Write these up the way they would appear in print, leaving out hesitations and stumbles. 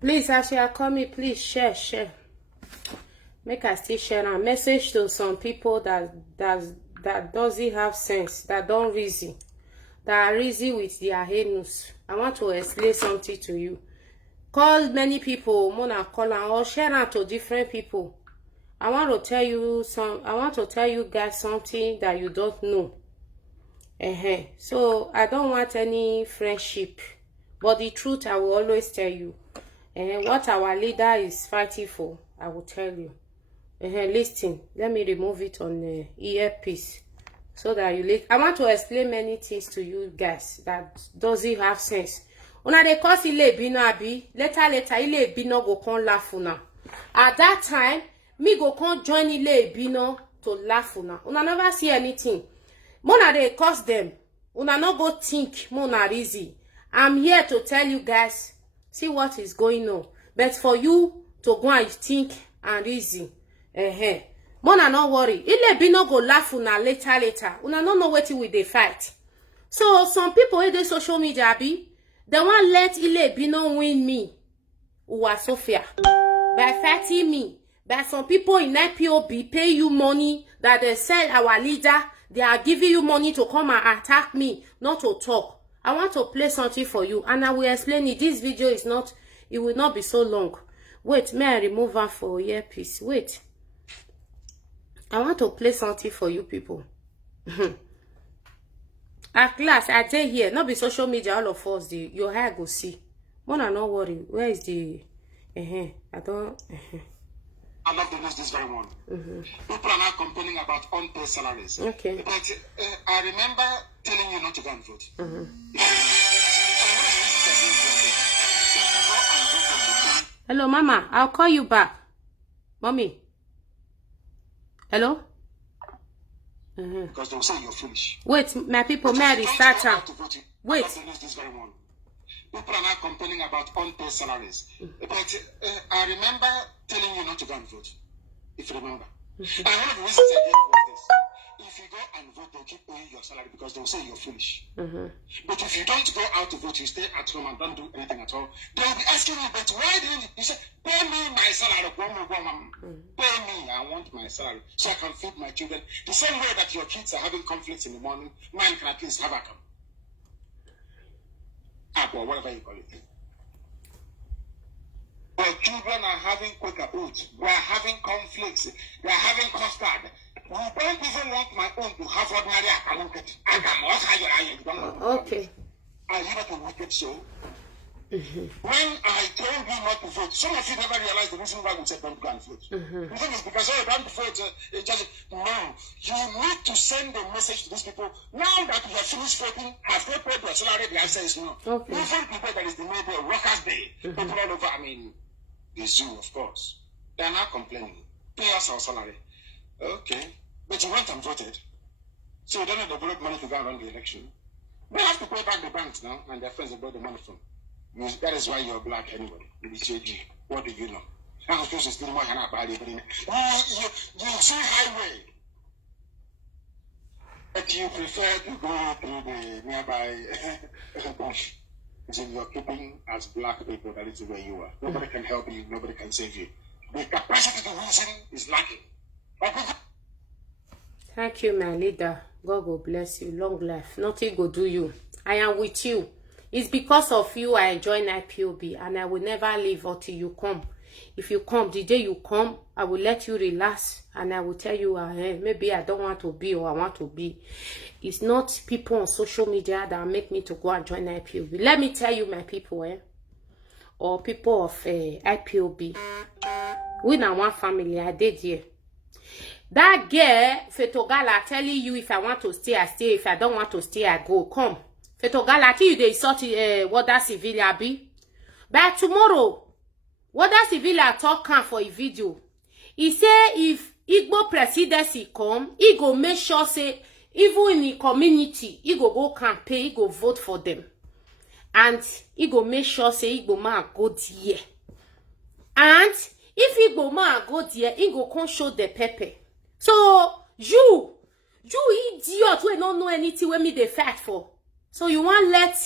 Please, as you are coming, please share. Make I still share a message to some people that doesn't have sense, that don't reason, that are reason with their anus. I want to explain something to you. Call many people, Mona call or share out to different people. I want to tell you guys something that you don't know. So I don't want any friendship, but the truth I will always tell you. What our leader is fighting for, I will tell you. Listen, let me remove it on the earpiece so that you listen. I want to explain many things to you guys that doesn't have sense. Una dey cause ile bino abi later ile bino go come laugh una. At that time, me go come join ile bino to laugh una. Una never see anything. Mona dey cause them. Una no go think Mona easy. I'm here to tell you guys, see what is going on. But for you to go and think and reason. Mona no worry. Ile bino go laugh una later. Una no know wetin we dey fight. So some people in the social media abi, they want let Ile Bino win me, Uwa Sophia, by fighting me. But some people in IPOB pay you money that they sell our leader. They are giving you money to come and attack me, not to talk. I want to play something for you, and I will explain it. This video is not, it will not be so long. Wait, may I remove her for earpiece? Wait. I want to play something for you people. At last, I tell here, not be social media, all of us, your hair go see. Mona, no worry. Where is the... I don't... I love the news this very morning. People are now complaining about unpaid salaries. Okay. But I remember telling you not to go and vote. Hello, Mama. I'll call you back. Mommy. Hello? Because they'll say you're foolish. Wait, my people, may I restart her? Wait. People are now complaining about unpaid salaries. But I remember telling you not to go and vote, if you remember. And one of the reasons I gave was this. If you go and vote, they'll keep paying your salary because they'll say you're foolish. But if you don't go out to vote, you stay at home and don't do anything at all, they'll be asking you, but why didn't you? You say, pay me my salary. Pay me, I want my salary so I can feed my children. The same way that your kids are having conflicts in the morning, mine can at least have a cup. Or whatever you call it. Our children are having Quaker oats. We are having conflicts. We are having custard. We don't even want my own to have ordinary account. Okay. Are you not a wicked soul? When I told you not to vote, some of you never realized the reason why we said don't go and vote. The thing is because don't vote. No, you need to send a message to these people. Now that you have finished voting, have they paid your salary? The answer is no. Okay. Even people that is the maybe workers' day, people all over. I mean, the zoo, of course. They are not complaining. Pay us our salary. Okay, but you went and voted, so you don't have to borrow money to go and run the election. They have to pay back the banks now, and their friends they borrow the money from. That is why you're black anyway. What do you know? I'm supposed to still more than about it. You see highway. But you prefer to go through the nearby bush. So you're keeping as black people, that is where you are. Nobody can help you, nobody can save you. The capacity to reason is lacking. Thank you, my leader. God will bless you. Long life. Nothing will do you. I am with you. It's because of you I join IPOB, and I will never leave until you come. If you come, the day you come, I will let you relax, and I will tell you, maybe I don't want to be or I want to be. It's not people on social media that make me to go and join IPOB. Let me tell you, my people, or people of IPOB, we now one family, I did here. That girl, Fetogala, telling you if I want to stay, I stay. If I don't want to stay, I go. Come. Fetogala, you they sort Water Civil be. But tomorrow, Water Civil talk for a video. He say if Igbo presidency come, he go make sure say even in the community, he go campaign, he go vote for them. And he go make sure say Igbo man go there. And if Igbo man go there, he go come show the pepper. So you idiot, we don't know anything when me they fight for. So you want let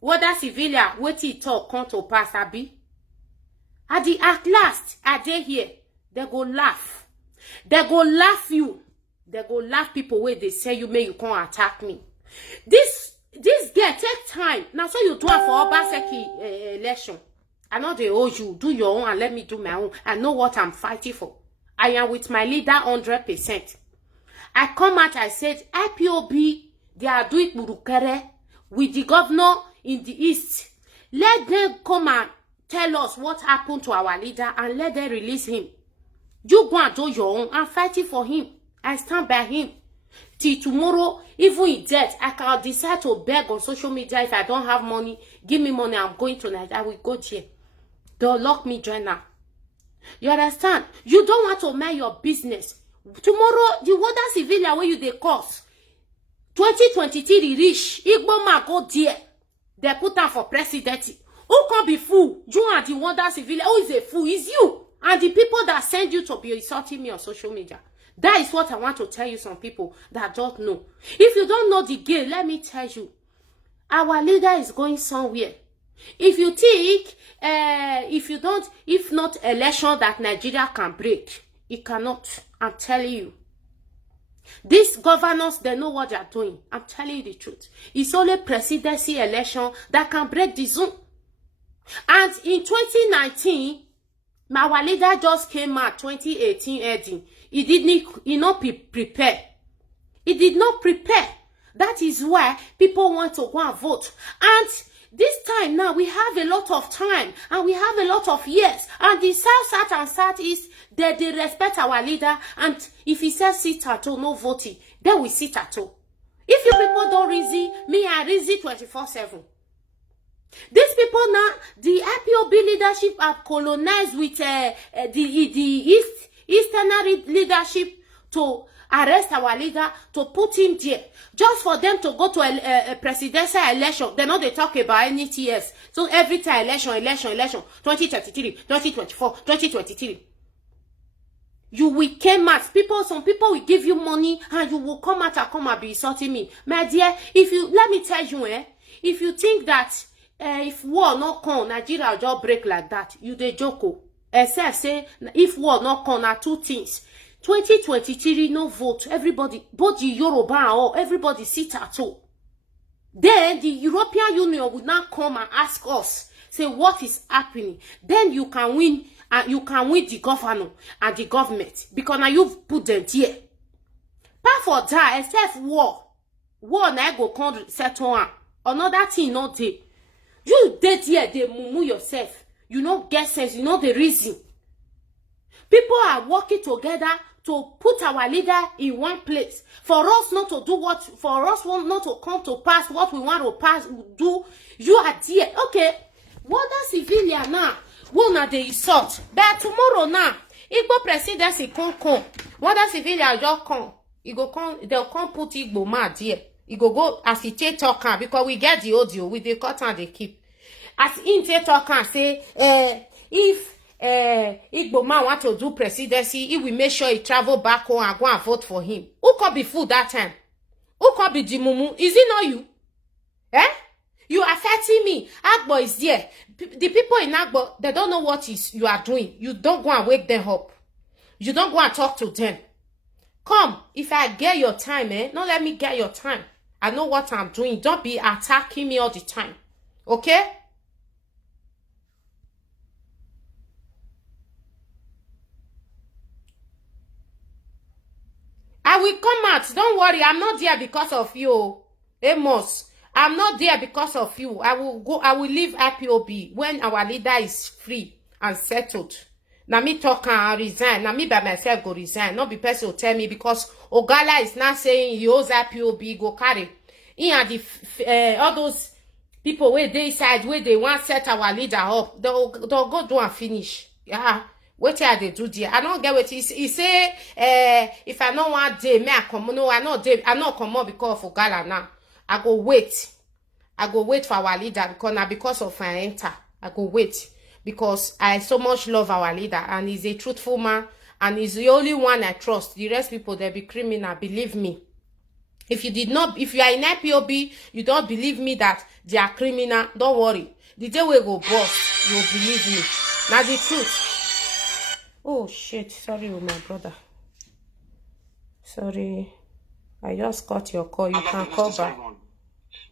Water Civil what he talk come to pass, abi? At last, are they here? They go laugh. They go laugh you. They go laugh people where they say you may you can't attack me. This girl take time. Now so you do it for Obaseki election. I know they owe you. Do your own and let me do my own. I know what I'm fighting for. I am with my leader 100%. I come out, I said, IPOB, they are doing Burukere with the governor in the east. Let them come and tell us what happened to our leader and let them release him. You go and do your own. I'm fighting for him. I stand by him. Till tomorrow, even in death, I can decide to beg on social media if I don't have money. Give me money, I'm going to Nigeria. I will go there. They'll lock me join now. You understand? You don't want to mind your business. Tomorrow, the water civilian where you they cause. 2023 reach. Igbo man go there. They put her for president. Who can be fool? You are the wonder civilian. Who is a fool? Is you. And the people that send you to be insulting me on social media. That is what I want to tell you, some people that don't know. If you don't know the game, let me tell you. Our leader is going somewhere. If you think, if not election that Nigeria can break, it cannot. I'm telling you. These governors, they know what they are doing. I'm telling you the truth. It's only presidency election that can break the zone. And in 2019, our leader just came out 2018 ending. He not prepare. He did not prepare. That is why people want to go and vote. And this time now, we have a lot of time. And we have a lot of years. And the South and Southeast, they respect our leader. And if he says sit at home, no voting, they will sit at home. If you people don't reason, me, I reason 24/7. These people now, the IPOB leadership have colonized with the Eastern leadership to arrest our leader, to put him there, just for them to go to a presidential election. They know they talk about anything else. So every time election, 2023, 2024, 2023. You will come out. Some people will give you money and you will come out and be insulting me. My dear, let me tell you, if you think that if war not come, Nigeria will just break like that, you dey joke. Except say, if war not come, na two things. 2023, no vote. Everybody, both the Yoruba and all, everybody sit at home. Then the European Union will now come and ask us, say, what is happening? Then you can win, and you can win the governor and the government. Because now you've put them here. Apart for that, except war. War now go come settle on. Another thing not there. You dead here, they mumu yourself. You know get sense, you know the reason. People are working together to put our leader in one place. For us not to do for us not to come to pass what we want to do. You are there. Okay, what the civilian now? One are the insult. But tomorrow now, Igbo presidency come. What the civilian just come. They'll come put Igbo man there. He go as he take talk because we get the audio with the cut and they keep. As he take talk and say, if Igbo man want to do presidency, he will make sure he travel back home and go and vote for him. Who could be fool that time? Who could be Jimumu? Is it not you? You are affecting me. Agbo is there. The people in Agbo, they don't know what you are doing. You don't go and wake them up. You don't go and talk to them. Come, if I get your time, don't let me get your time. I know what I'm doing. Don't be attacking me all the time. Okay? I will come out. Don't worry. I'm not there because of you. Amos. I'm not there because of you. I will leave IPOB when our leader is free and settled. Now me talk and resign. Now me by myself go resign. Not be person will tell me because Ogala is now saying he owes IPOB go carry. He and the all those people where they side where they want set our leader up. They'll go do and finish. Yeah. What are they do there? I don't get what he say. If I don't want day, me I come. No, I not come up because of Ogala now. I go wait. I go wait for our leader because now because of I enter. I go wait. Because I so much love our leader and he's a truthful man and he's the only one I trust. The rest people, they be criminal, believe me. If you are in IPOB, you don't believe me that they are criminal, don't worry. The day we go bust, you'll believe me. Now the truth. Oh shit, sorry with my brother. Sorry. I just got your call. You can call back.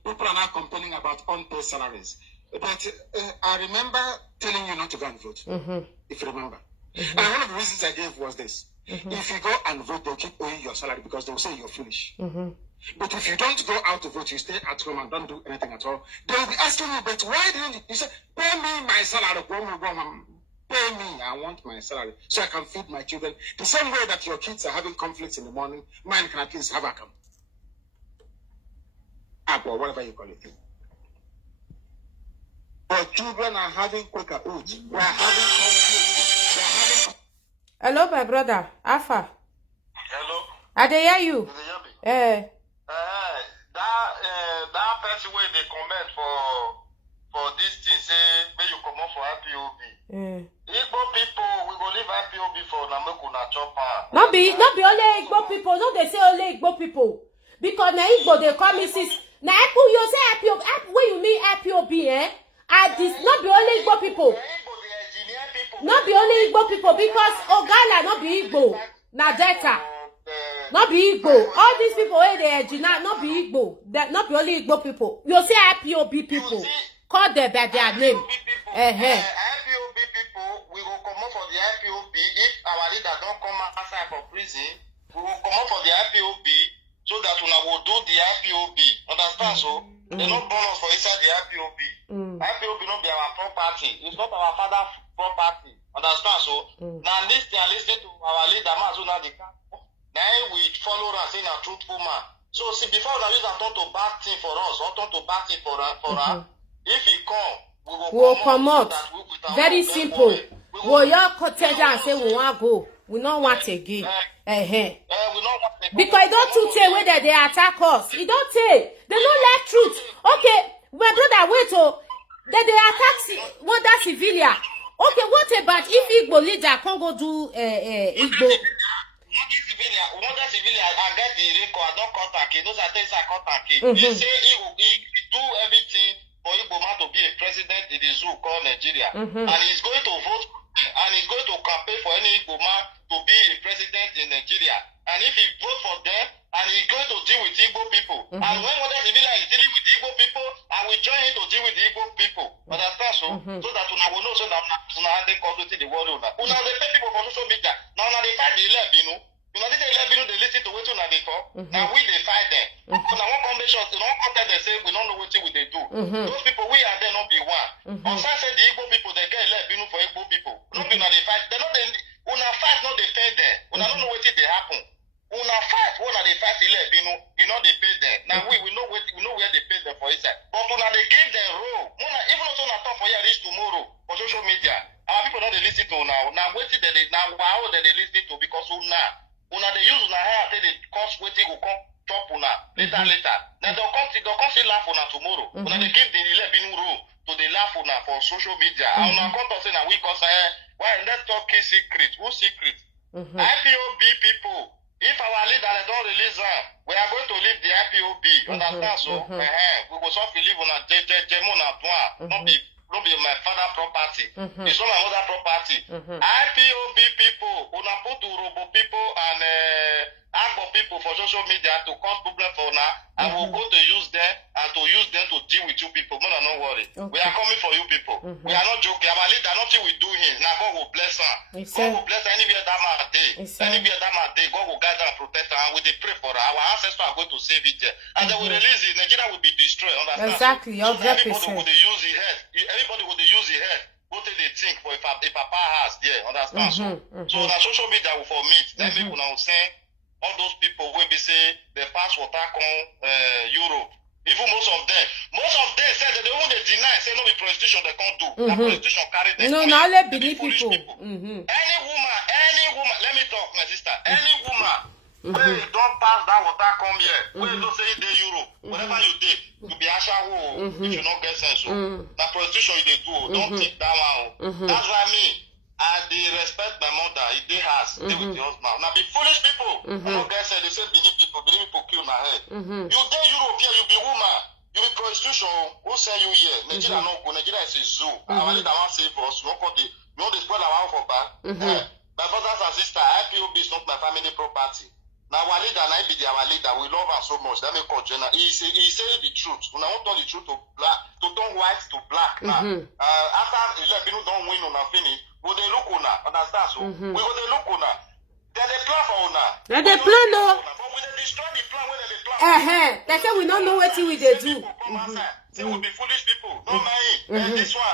People are now complaining about unpaid salaries. But I remember telling you not to go and vote, if you remember. And one of the reasons I gave was this. If you go and vote, they'll keep owing your salary because they'll say you're foolish. But if you don't go out to vote, you stay at home and don't do anything at all, they'll be asking you, but why didn't you? You say, pay me my salary. Pay me. I want my salary so I can feed my children. The same way that your kids are having conflicts in the morning, mine can at least have a come. Or whatever you call it. Our children are having Quaker oats. We are having conflicts. We are having... Hello, my brother. Alpha. Hello. I dey hear you. That person where they comment for this thing say when you come up for IPOB. Igbo people we go leave IPOB for Nameku na chopper. Not be only Igbo people. No, they say only Igbo people. Because na Igbo they call me sis. Na you say IPOB. When you mean IPOB, this not be only Igbo people. Not be only Igbo people because Ogala not be Igbo. Na Delta. Not be Igbo. All these people where they are not be Igbo. Not be only Igbo people. You say IPOB people. Call them by their name. IPOB people, we will come up for the IPOB. If our leader don't come outside for prison, we will come up for the IPOB so that we will do the IPOB. Understand so? They don't burn us for inside the IPOB. IPOB not be our property. It's not our father's property. Understand so? Now listen to our leader, Mazuna the now we follow and saying a truthful man. So see, before the leader turn to bad thing for us, or turn to bad thing for her, if he come, we will come out. Very simple. We all content and say we want to go. We don't want again. Because it don't too say whether they attack us. It don't say. They don't like truth. Okay, my brother, wait till they attack that civilian. Okay, what about if Igbo leader can't go do Igbo? One civilian, I get the record, I don't contact him. Those are things I contact him. He say he do everything for Igbo man to be a president in the zoo called Nigeria. And he's going to vote and he's going to campaign for any Igbo man to be a president in Nigeria. And if he vote for them, and he's going to deal with Igbo people. And when one civilian is dealing with Igbo people, I will join him to deal with the Igbo people. Understand so? So that we will know so that they cause the world. Una they pay people for social media. Now they fight the 11, you know. You know, this 11, they listen to what they talk. Now we they fight them. So now one convention, one content they say we don't know what they do. Those people we are there not be one. On Sunday say the Igbo people they get 11 for Igbo people. Not be now they fight. They not they una fight not they pay them. Una don't know what they happen. Una fight one they fight 11, you know they pay them. Now we know where they pay them for inside. But una they give them role. Even though una talk for here reach tomorrow for social media. Our people don't they listen to now. Now wait till they now wow they listen to because una they use una hair till they cost waiting will come chop una later. Then they'll come still laugh una tomorrow. Una they give the 11 rule to the laugh una for social media. And una come to say now we cause why let's talk secret. Who secret? IPOB people. If our leader they don't release her, we are going to leave the IPOB. Understand so? We will stop live on a Jemon not be my father property. It's not my mother property. IPOB people, una put to robo people and Agbo people for social media to cause problem for now. I will go to use them and to use them to deal with you people. No, don't worry. We are coming for you people. We are not joking. Our leader, nothing we do him. Now God will bless her. God will bless her anywhere that man day. Anywhere that man day, God will guide her and protect her. And we dey pray for her. Our ancestors are going to save it there. And they will release it. Nigeria will be destroyed. Understand? Exactly. So everybody will use the head. Everybody will use the head. Go take the think for if papa has there. Understand? So the social media will for meet. Then people now say all those people will be say the fast water come Europe. Even most of them said that they won't deny, say no be prostitution they can't do. That prostitution carry them. No, now let believe people. Any woman, let me talk, my sister. Any woman where you don't pass that water come here, where you don't say it in Europe, whatever you did, you be ashawo if you not get sense. That prostitution you they do, don't take that one. That's why they respect my mother. If they has, stay with the husband. Now be foolish people. I don't get sense. They say Benin people kill my head. You dey Europe here, you be woman. You be prostitution. Who send you here? Nigeria no go. Nigeria is a zoo. Our leader won't save us. We don't My brothers and sisters, IPOB is not my family property. Now our leader, and I be our leader, we love her so much. That make call Jenna. He say the truth. When I want turn the truth to black, to turn white to black. Now, after 11 people don't win on a finish, we they look on her. Understand? So we go they look on her. Then they plan for her. Now they plan no. But we they destroy the plan when they plan. They say we don't know what we they do. Say we be foolish people. No mind. This one,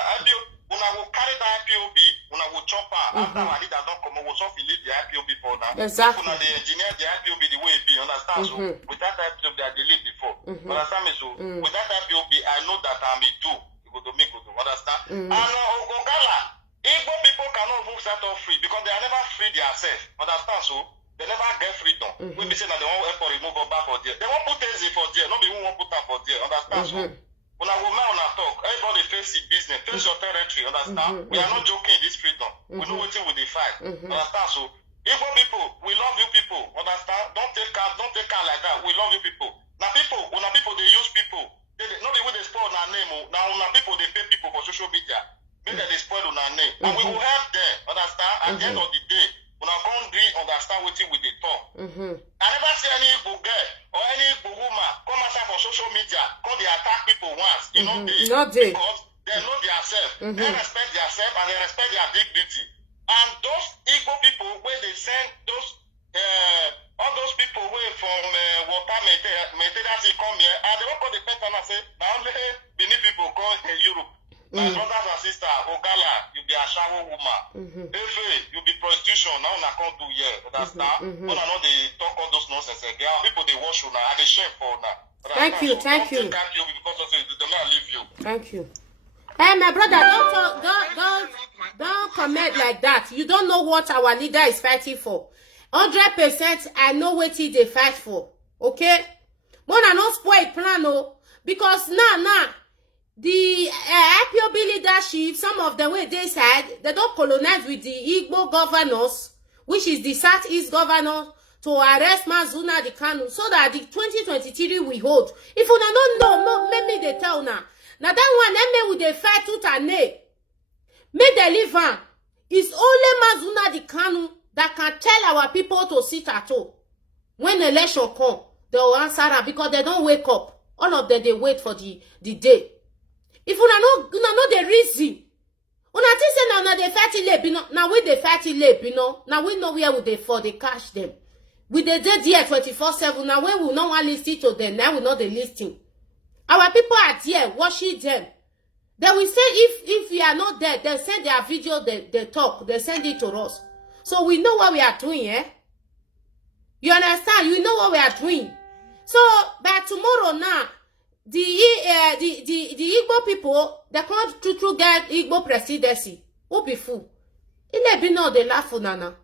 when I will carry the IPOB, when I will chop her, after our leader don't come, we will so leave the IPOB for now. Exactly. When they engineer the IPOB the way it be, understand? So without IPOB, they are delayed before. Understand me? So without IPOB, I know that I may do. You go to make good. Understand? And Ogala, Igbo people cannot even set off free because they are never free themselves. Understand? So they never get freedom. We be saying that they won't help for remove back for there. They won't put things for there. Nobody won't put that for there. Understand? So when I will now talk, everybody face the business, face your territory, understand? We are not joking in this freedom. We know what we fight. Understand? So Igbo people, we love you people, understand? Don't take care like that. We love you people. Now people, when people they use people, not the way they spoil our name. Now people they pay people for social media. Maybe they spoil our name. And we will help them, understand? At the end of the day, when I can't understand what we they talk. I never see any Igbo girl or any Igbo woman come outside for social media, come they attack people once. You know, because they know themselves. They respect themselves and they respect their dignity. And those Igbo people, where they send those all those people away from water maintenance come here, and they won't call the person and say, now only Benin people go in Europe. My brothers and sisters, Ogala, you be a shower woman. Efe, you be prostitution. Now I can't do here. Understand? When I know they talk all those nonsense. There are people they wash you now. And they shame for now. Thank you. Thank you. Because of it, they don't leave you. Thank you. Hey, my brother, don't comment like that. You don't know what our leader is fighting for. 100%, I know what they fight for. Okay? But I not spoil plan, no. Because now. The IPOB leadership, some of the way they said, they don't colonize with the Igbo governors, which is the Southeast governor, to arrest Mazuna the Kanu, so that the 2023 we hold. If you don't know, no, maybe they tell now. Now that one, with the fight tooth and nail. May they live on. It's only Mazuna the Kanu that can tell our people to sit at home. When election come, they will answer her because they don't wake up. All of them, they wait for the day. If una know the reason, una think say now they fight late, you know. Now we they fight late, you know. Now we know where would they for they catch them. We they dead here 24/7. Now we will not want listen to them. Now we know the listing. Our people are there watching them. They will say if we are not there, they send their video, they talk, they send it to us. So we know what we are doing, eh? You understand? You know what we are doing. So by tomorrow now. The Igbo people, they can't to get Igbo presidency. Who be fool? It be no they laugh for Nana.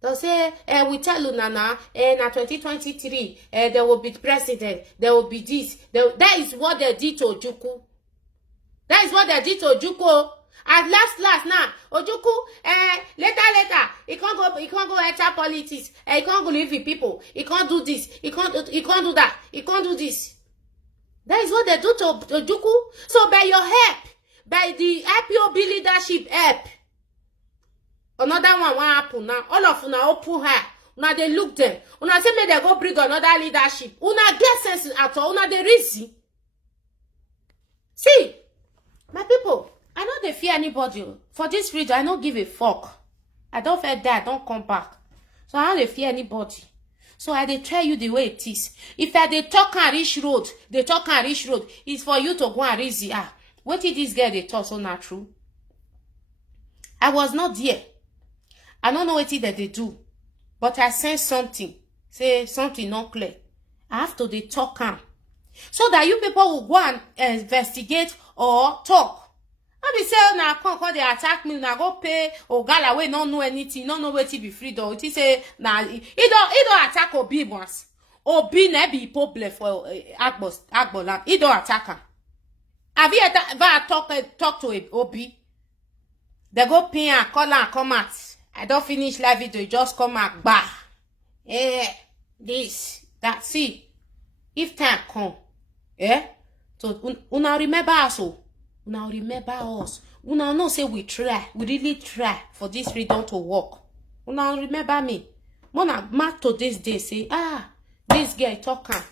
They'll say, we tell you Nana, na 2023, there will be president, there will be this. That is what they did to Ojukwu. That is what they did to Ojukwu. At last now, Ojukwu, later, he can't go enter politics. He can't go live with people. He can't do this. He can't do that. He can't do this. That is what they do to Ojukwu. So by your help, by the IPOB leadership help, another one happen now. All of una open her. Una they look them. Una say may they go bring another leadership. Una get sense at all. Una they reason. See, my people, I know they fear anybody. For this reason, I don't give a fuck. I don't fear that. I don't come back. So I don't fear anybody. So I dey tell you the way it is. If I dey talk and reach road, it's for you to go and reason. What did this girl they talk so not true? I was not there. I don't know what it that they do. But I sense something. Say something not clear. I have to dey talk am. So that you people will go and investigate or talk. I be say na come they attack me, na go pay Ogala we don't know anything, don't know what it be freedom. It say na he don't attack Obi once. Obi na be problem for Agboland. He don't attack him. Have you ever talk to Obi? They go pay and call and come out. I don't finish live video, you just come out bah. This, that, see. If time come, so una remember us. Now remember us. Una know say we try, we really try for this freedom to work. Una remember me. Mona mark to this day say, this girl talking.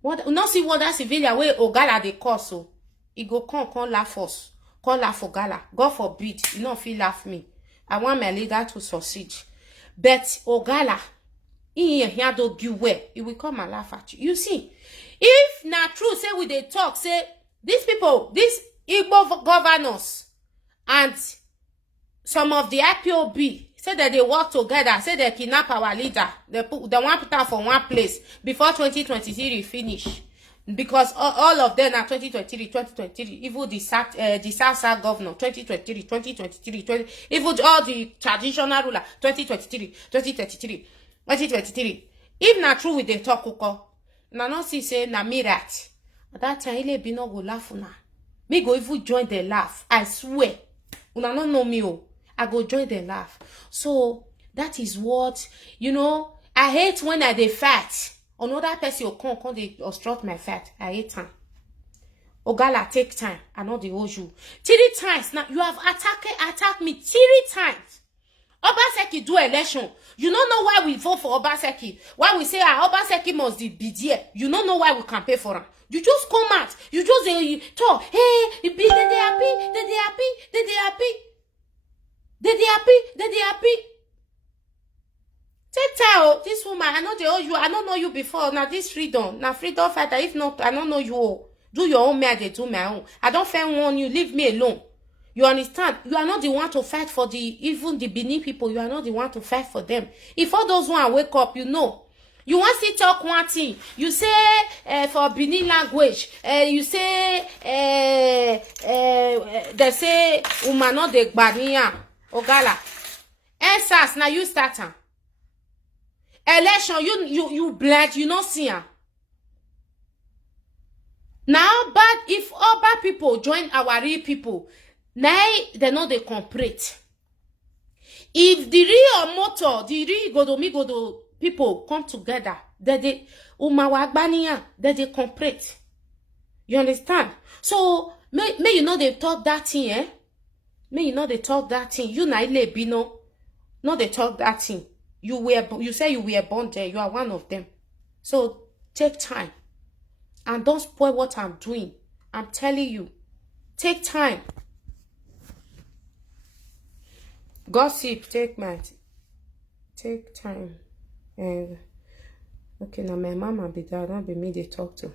What una see what that civilian way Ogala dey cause so. He go come laugh us. Come laugh Ogala. God forbid, you know feel laugh me. I want my leader to succeed. But Ogala, he do give way. He will come and laugh at you. You see, if na true say we dey talk, say these people, these Igbo governors and some of the IPOB say that they work together, say they kidnap our leader, they want put her for one place before 2023 finish. Because all of them are 2023, even the South governor, 2023, even all the traditional ruler, 2023. If not true with the talk, na no see say na mirat. At that time, ele be no go laugh una. Me go even join the laugh. I swear. Una no know me oh. I go join the laugh. So that is what, you know, I hate when I dey fight. Another person will come they obstruct my fight. I hate time. Ogala, take time. I know the hold you. 3 times now. You have attacked me 3 times. Obaseki do election. You don't know why we vote for Obaseki. Why we say Obaseki must be there. You don't know why we campaign for him. You just come out. You just talk. Hey, they happy. Take time, this woman, I know they owe you. I don't know you before. Now this freedom fighter. If not, I don't know you. Do your own, me, they do my own. I don't fair warn you. Leave me alone. You understand? You are not the one to fight for even the Benin people. You are not the one to fight for them. If all those one wake up, you know. You want to talk one thing. You say for Benin language. You say they say umano de gbaniya Ogala. Answers now you start am. Election you blind, you not see am. Now but if other people join our real people, now they know they complete. If the real motor, the real godo people come together, they complete. You understand? So may you know they talk that thing, eh? May you know they talk that thing. You na ile bino, no they talk that thing. You say you were born there. You are one of them. So take time and don't spoil what I'm doing. I'm telling you, take time. Gossip, take time. And okay, now my mama be there, not be me they talk to.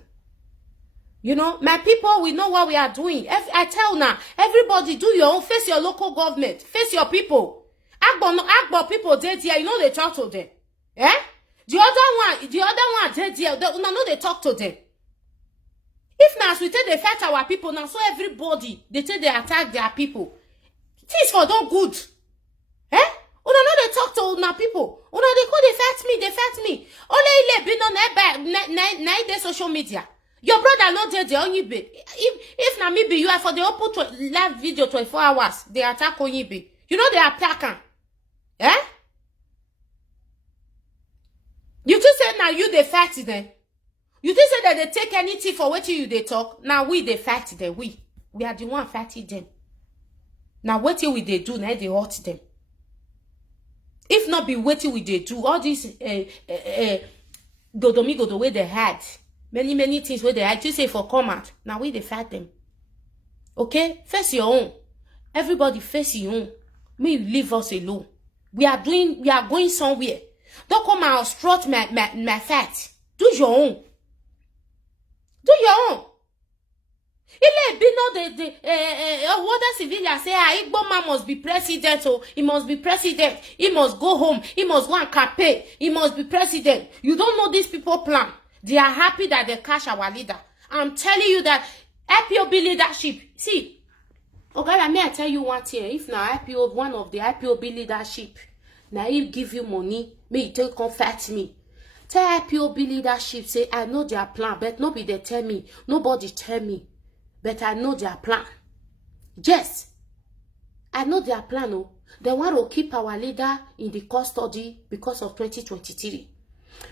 You know, my people, we know what we are doing. I tell now, everybody do your own, face your local government, face your people. Agbo people dead here, you know they talk to them. Eh? The other one dead here, you know they talk to them. If now we take they fight our people now, so everybody they take they attack their people. Things for don't good. Eh? Una know they talk to una people. Una they go they fight me. Only ile be no na the social media. Your brother not dead there Onyibe. If na me be you are for the open live video 24 hours, they attack Onyibe. You know they attack am. Eh? You just say now you they fight them. You just say that they take anything for what you they talk. Now we they fight them. We are the one fighting them. Now what we they do, now they hurt them. If not be waiting we they do all this godo way they had. Many things where they had to say for comment. Now we they fight them. Okay? Face your own. Everybody face your own. May you leave us alone. We are going somewhere. Don't come and obstruct my fight. Do your own. Ile be no the other civilians say Igbo man must be president, oh, he must be president, he must go home, he must go and campaign, he must be president. You don't know these people plan. They are happy that they catch our leader. I'm telling you that IPOB leadership, see, okay, may I tell you one thing? If now one of the IPOB leadership, now he give you money, may you take comfort me. Tell IPOB leadership, say, I know their plan, but nobody they tell me. Nobody tell me. But I know their plan. Yes. I know their plan. Oh. They want to keep our leader in the custody because of 2023.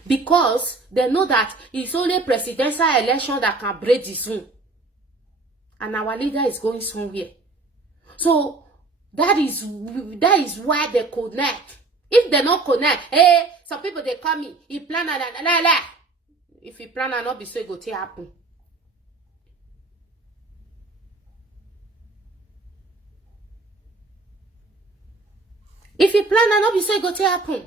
Because they know that it's only presidential election that can break this one. And our leader is going somewhere. So that is why they connect. If they not connect, hey, some people they call me, he plan and la. If he plan and not be so it go to happen. If you plan and not be so it go to happen.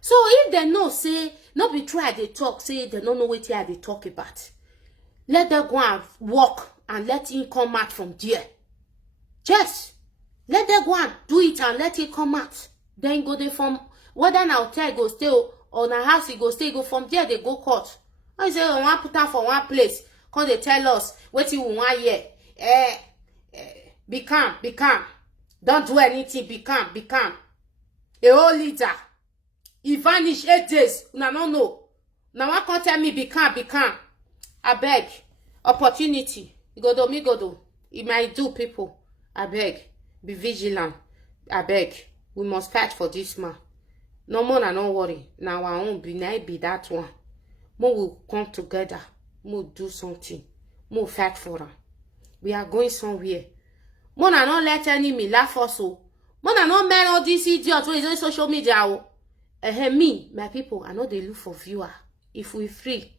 So if they know, say, not be try they talk, say they don't know what they talk about. Let them go and walk and let him come out from there. Just let them go and do it and let it come out. Then go there from whether an hotel go stay or a house he go stay, go from there they go court. I say we want put am for one place. Cause they tell us what you want here. Be calm. Don't do anything, be calm. A whole leader. He vanish 8 days. No. Now one can't tell me be calm. I beg. Opportunity. Me go do. It might do people. I beg. Be vigilant. I beg. We must fight for this man. No more, no worry. Now our own be that one. More will come together. More do something. More fight for them. We are going somewhere. More not let enemy laugh also. More not man all these idiots on social media. Me, my people, I know they look for viewer. If we free,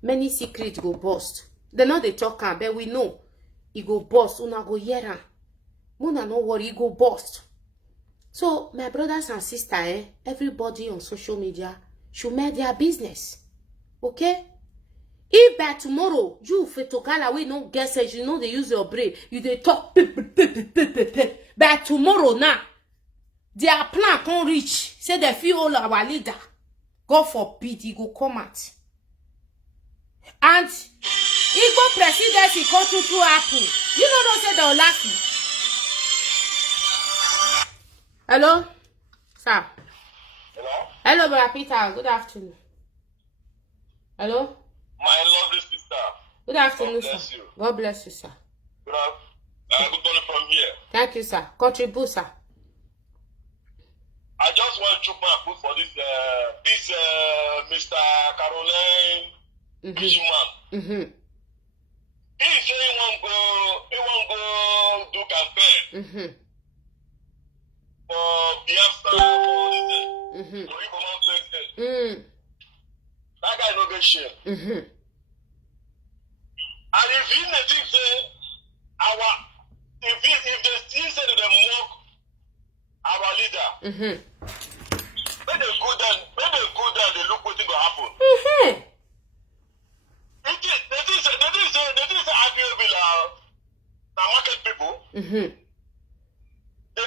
many secrets go bust. They know they talk, but we know it go bust. Una go hear. Mona no worry, it go bust. So, my brothers and sisters, everybody on social media should make their business. Okay? If by tomorrow, you fetogala we no get sense, you know they use your brain, you they talk by tomorrow now, their plan can't reach. Say they feel all our leader. God forbid, he go come out. And Igbo presidency come to happen. You don't say they'll laugh you. Hello? Sir. Hello, Brother Peter. Good afternoon. Hello? My lovely sister. Good afternoon, God bless sir. you. God bless you, sir. Good morning from here. Thank you, sir. Contribute, sir. I just want to put for this Mr. Caroline Fisherman. He say he won't go do campaign for Biafra for Igbo president. That guy no get shame. And if he think say if they still say that they mock our leader, when they go down, they look what is going to happen. They didn't say IPOB na market people. They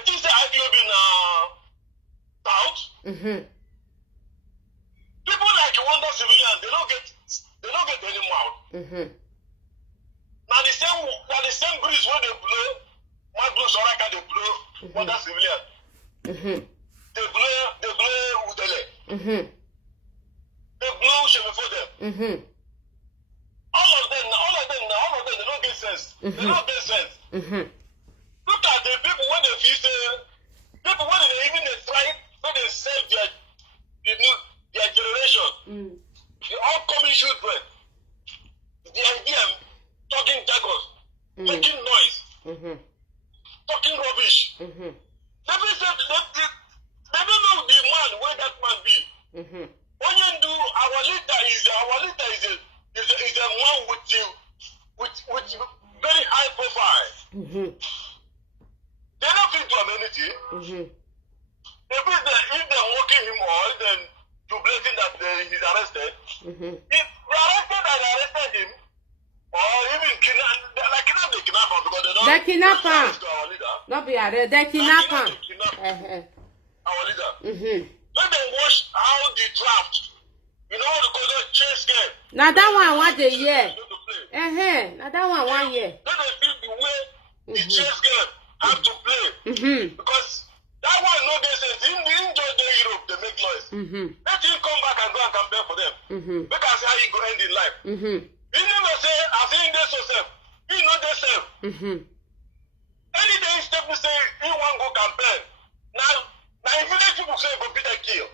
didn't say IPOB na south. People like Wonder civilians, they don't get any mouth. Now the same breeze where they blow, Magnus Oraka they blow Wonder civilians. They blow Udele. They blow Shemefode. All of them, they don't get sense. They don't get sense. Look at the people when they feel people when they even try, when they save their generation, the upcoming children, the idea talking jargon, making noise, talking rubbish. They don't know the man where that man be. When you do our leader is a man with very high profile. They don't fit to amenity. If they're working him or then to blessing that he's arrested, if they arrested him, or even kidnap the kidnapper because they don't. The kidnapper. To our leader. Not be arrested. The kidnapper. Our leader. Let them watch how the draft. You know what they call that chase game. Now that one the year. Now that one year. Let them feel the way the chess game have to play. Because that one no get sense. In just the Europe they make noise. Let him come back and go and campaign for them. Because how he go end in life. He never say I think they so safe. He not they safe. Anything step to say he won't go campaign. Now village people say go beat and kill.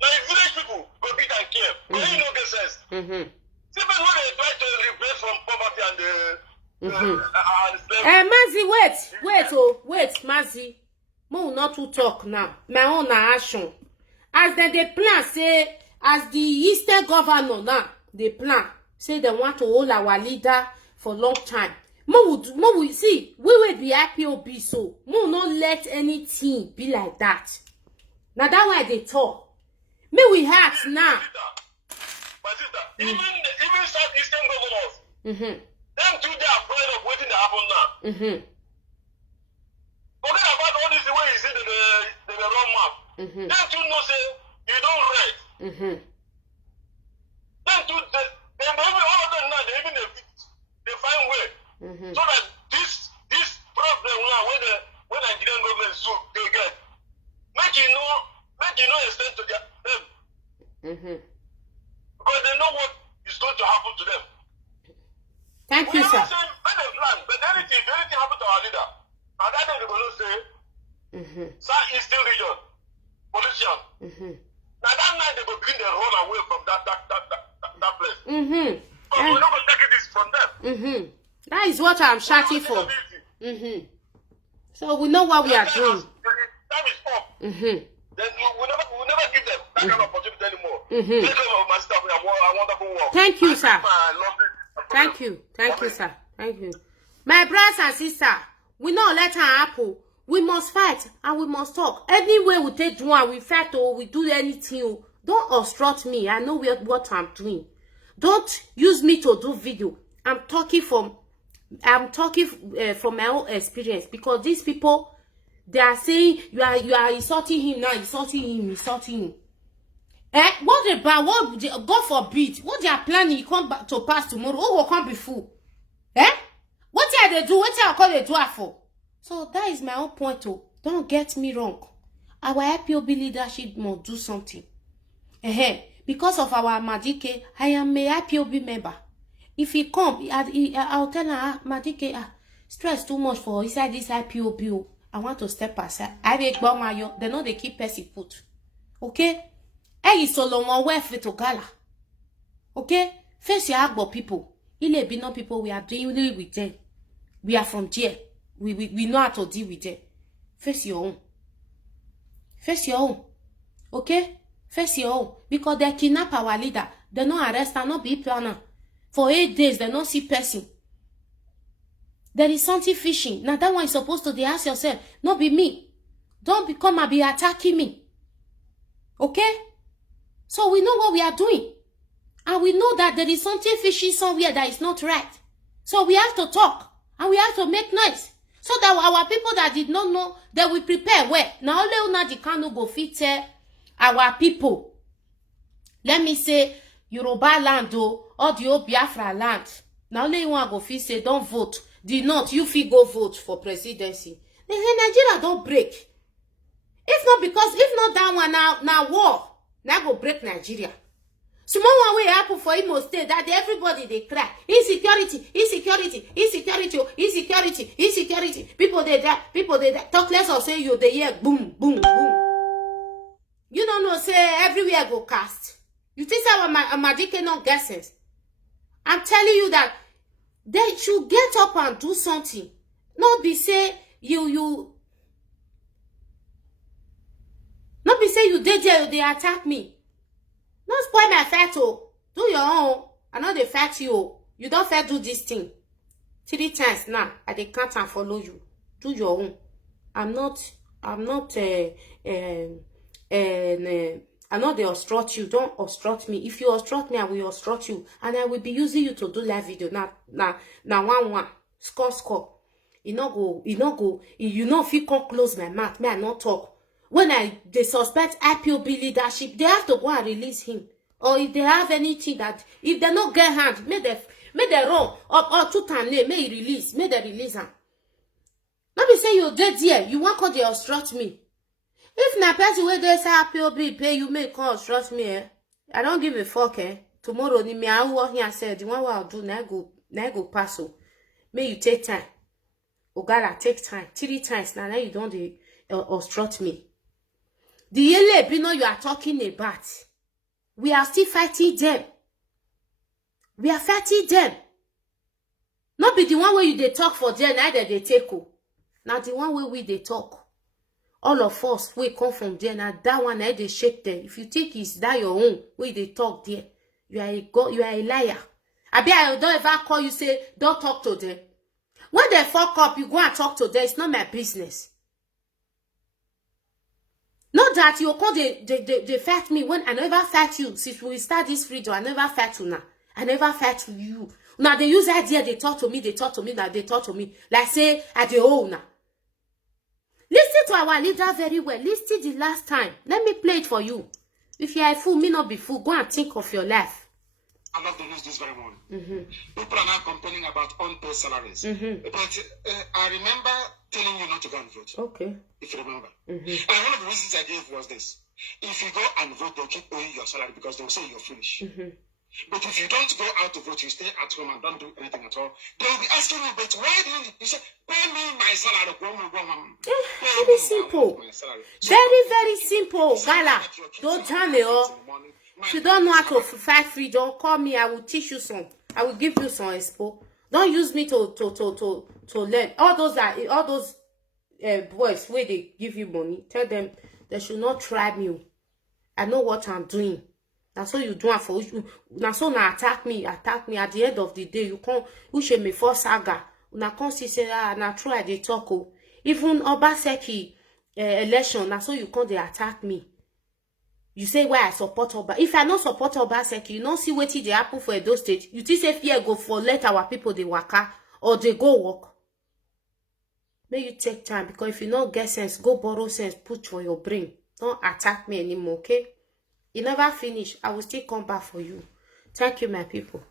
Now village people go beat and kill. But he no get sense. People when they try to replace from poverty and Mazi, wait, Mazi. Mo not to talk now. My own action. As they plan, say, as the Eastern governor now, they plan, say they want to hold our leader for long time. Mo will see, we will be IPOB, so Mo not let anything be like that. Now that's why they talk. May we ask now. My sister, even Southeastern governors, them too, they are afraid of waiting to happen now. Forget about all this way you see the wrong map. Them too know say you don't read. Them too, they all of them now, they even they find way. So that this problem now when Nigerian government so they get, make you know extend to them. Because they know what is going to happen to them. Thank you, sir. Let them plan, but anything happen to our leader, and that day they're going to say, Southeastern region, politician. Now that night they will begin to run away from that place. But we're not going to take this from them. That is what I'm shouting for. So we know what we are doing. Time is up. Then we'll never give them that kind of opportunity anymore. Take care of my stuff. A wonderful work. Thank you, sir. Thank you, sir. Thank you. My brothers and sisters, we not let her happen. We must fight and we must talk. Anyway, we take one, we fight or we do anything. Don't obstruct me. I know what I'm doing. Don't use me to do video. I'm talking from my own experience, because these people, they are saying you are insulting him now, insulting him. What about what? God forbid, what they are planning, you come back to pass tomorrow. Who will come before? What are they do? What are call they do for? So that is my own point. Don't get me wrong. Our IPOB leadership must do something. Because of our Madike, I am a IPOB member. If he come, I'll tell her, Madike, stress too much for inside this IPOB. I want to step aside. I make Bamayo, they know they keep person put. Okay? Is solo one way fit to gala. Okay? Face your Agbo people. Ile be no people we are dealing with them. We are from there. We know how to deal with them. Face your own. Face your own. Okay? Face your own. Because they kidnap our leader. They no arrest and not be planner. For 8 days, they no see person. There is something fishing. Now that one is supposed to ask yourself, not be me. Don't become and be attacking me. Okay? So we know what we are doing. And we know that there is something fishy somewhere that is not right. So we have to talk. And we have to make noise. So that our people that did not know, they will prepare well. Now only una the canoe go fit tell our people. Let me say, Yoruba land or the Biafra land. Now only one go fit say, don't vote. The North, you fit go vote for presidency. Then Nigeria don't break. If not that one now war. Now go break Nigeria. Small one way happen for Imo State that everybody they cry. Insecurity. People they die. Talk less of say you they hear boom, boom, boom. You don't know say everywhere go cast. You think our Madike not guesses? I'm telling you that they should get up and do something. Not be say you not be say you did there, they attack me. Don't spoil my fight, do your own. I know they fight you. You don't fair do this thing 3 times now. I they can't and follow you. Do your own. I'm not they obstruct you. Don't obstruct me. If you obstruct me, I will obstruct you. And I will be using you to do live video. Now 1-1. Score. You not go. You know if you come close my mouth, may I not talk. When they suspect IPOB leadership, they have to go and release him. Or if they have anything that, if they not get hand, may they run. Or 2 times, may he release. May they release him. Let me say you're dead here. You want to obstruct me. If na person where they say IPOB pay, you may come obstruct me. I don't give a fuck. Tomorrow, ni me I work here said, the one I'll do, now go pass. May you take time. Ogara, take time. 3 times. Now you don't obstruct me. The Yele Bino you are talking about, we are still fighting them. We are fighting them. Not be the one where you they talk for there, neither they take. Now the one where we they talk. All of us, we come from there. Now that one, they shake there. If you think it's that your own, where they talk there, you are a god, you are a liar. I don't ever call you, say, don't talk to them. When they fuck up, you go and talk to them. It's not my business. Not that you call they fight me when I never fight you. Since we start this video, I never fight you now. I never fight you. Now they use idea, they talk to me, now they talk to me. Like say, at the own now. Listen to our leader very well. Listen the last time. Let me play it for you. If you are a fool, me not be fool. Go and think of your life. I love the news this very morning. People are now complaining about unpaid salaries. But I remember telling you not to go and vote. Okay. If you remember. And one of the reasons I gave was this. If you go and vote, they'll keep owing your salary because they'll say you're foolish. But if you don't go out to vote, you stay at home and don't do anything at all, they'll be asking you, but why didn't you say, pay me my salary? Very simple. Very simple. Gala, don't turn it off. If you don't know how to fight freedom, call me. I will teach you some. I will give you some expo. Don't use me to learn. All those boys where they give you money, tell them they should not try me. I know what I'm doing. That's what you do for you. Now so now attack me. At the end of the day, you can't wish me for saga. Now can't say now try they talk. Even Obaseki election, now so you can't they attack me. You say why I support Oba. If I not support Obaseki, you don't see what they happen for those states. You think say fear go for let our people they waka or they go work. May you take time because if you not get sense, go borrow sense, put for your brain. Don't attack me anymore, okay? You never finish. I will still come back for you. Thank you, my people.